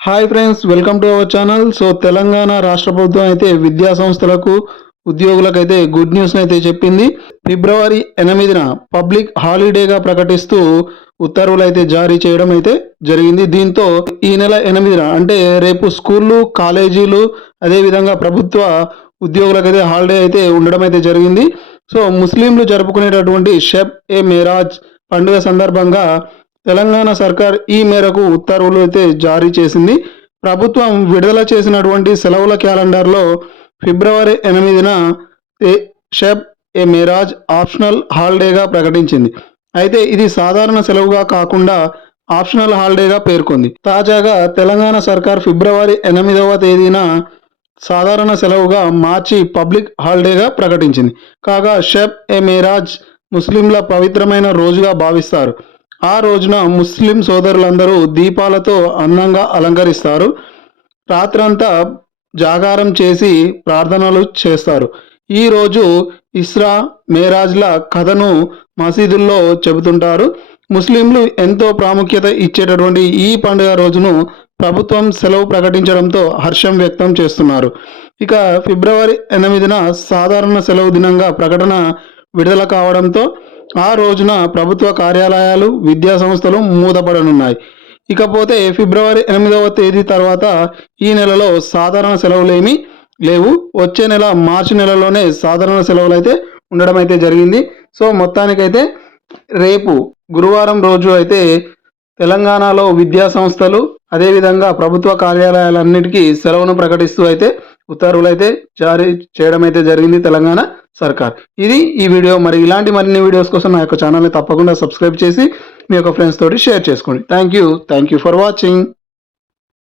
Hi friends, welcome to our channel. So Telangana రాష్ట్ర ప్రభుత్వం అయితే విద్యా సంస్థలకు ఉద్యోగులకైతే గుడ్ న్యూస్ అయితే చెప్పింది. ఫిబ్రవరి 8న పబ్లిక్ హాలిడేగా ప్రకటిస్తూ ఉత్తర్వులు అయితే జారీ చేయడం అయితే జరిగింది. దీంతో ఈ నెల 8న అంటే రేపు స్కూళ్ళు, కాలేజీలు, అదేవిధంగా ప్రభుత్వ ఉద్యోగులకైతే హాలిడే అయితే ఉండడం అయితే జరిగింది. సో ముస్లింలు జరుపుకునేటటువంటి షబ్ ఏ మేరాజ్ పండుగ సందర్భంగా తెలంగాణ సర్కార్ ఈ మేరకు ఉత్తర్వులు అయితే జారీ చేసింది. ప్రభుత్వం విడుదల చేసినటువంటి సెలవుల క్యాలెండర్లో ఫిబ్రవరి 8న షబ్ ఏ మేరాజ్ ఆప్షనల్ హాలిడేగా ప్రకటించింది. అయితే ఇది సాధారణ సెలవుగా కాకుండా ఆప్షనల్ హాలిడేగా పేర్కొంది. తాజాగా తెలంగాణ సర్కార్ ఫిబ్రవరి 8వ తేదీన సాధారణ సెలవుగా మార్చి పబ్లిక్ హాలిడేగా ప్రకటించింది. కాగా షబ్ ఏ మేరాజ్ ముస్లింల పవిత్రమైన రోజుగా భావిస్తారు. ఆ రోజున ముస్లిం సోదరులందరూ దీపాలతో అందంగా అలంకరిస్తారు. రాత్రంతా జాగారం చేసి ప్రార్థనలు చేస్తారు. ఈరోజు ఇస్రా మేరాజ్ల కథను మసీదుల్లో చెబుతుంటారు. ముస్లింలు ఎంతో ప్రాముఖ్యత ఇచ్చేటటువంటి ఈ పండుగ రోజును ప్రభుత్వం సెలవు ప్రకటించడంతో హర్షం వ్యక్తం చేస్తున్నారు. ఇక ఫిబ్రవరి 8న సాధారణ సెలవు దినంగా ప్రకటన విడుదల కావడంతో ఆ రోజున ప్రభుత్వ కార్యాలయాలు, విద్యా సంస్థలు మూతపడనున్నాయి. ఇకపోతే ఫిబ్రవరి 8వ తేదీ తర్వాత ఈ నెలలో సాధారణ సెలవులేమీ లేవు. వచ్చే నెల మార్చి నెలలోనే సాధారణ సెలవులు అయితే ఉండడం అయితే జరిగింది. సో మొత్తానికైతే రేపు గురువారం రోజు అయితే తెలంగాణలో విద్యా సంస్థలు, అదేవిధంగా ప్రభుత్వ కార్యాలయాలన్నిటికీ సెలవును ప్రకటిస్తూ అయితే ఉత్తర్వులు అయితే జారీ చేయడం అయితే జరిగింది తెలంగాణ సర్కార్. ఇది ఈ వీడియో. మరి ఇలాంటి మరిన్ని వీడియోస్ కోసం నా యొక్క ఛానల్ని తప్పకుండా సబ్స్క్రైబ్ చేసి మీ యొక్క ఫ్రెండ్స్ తోటి షేర్ చేసుకోండి. Thank you for watching.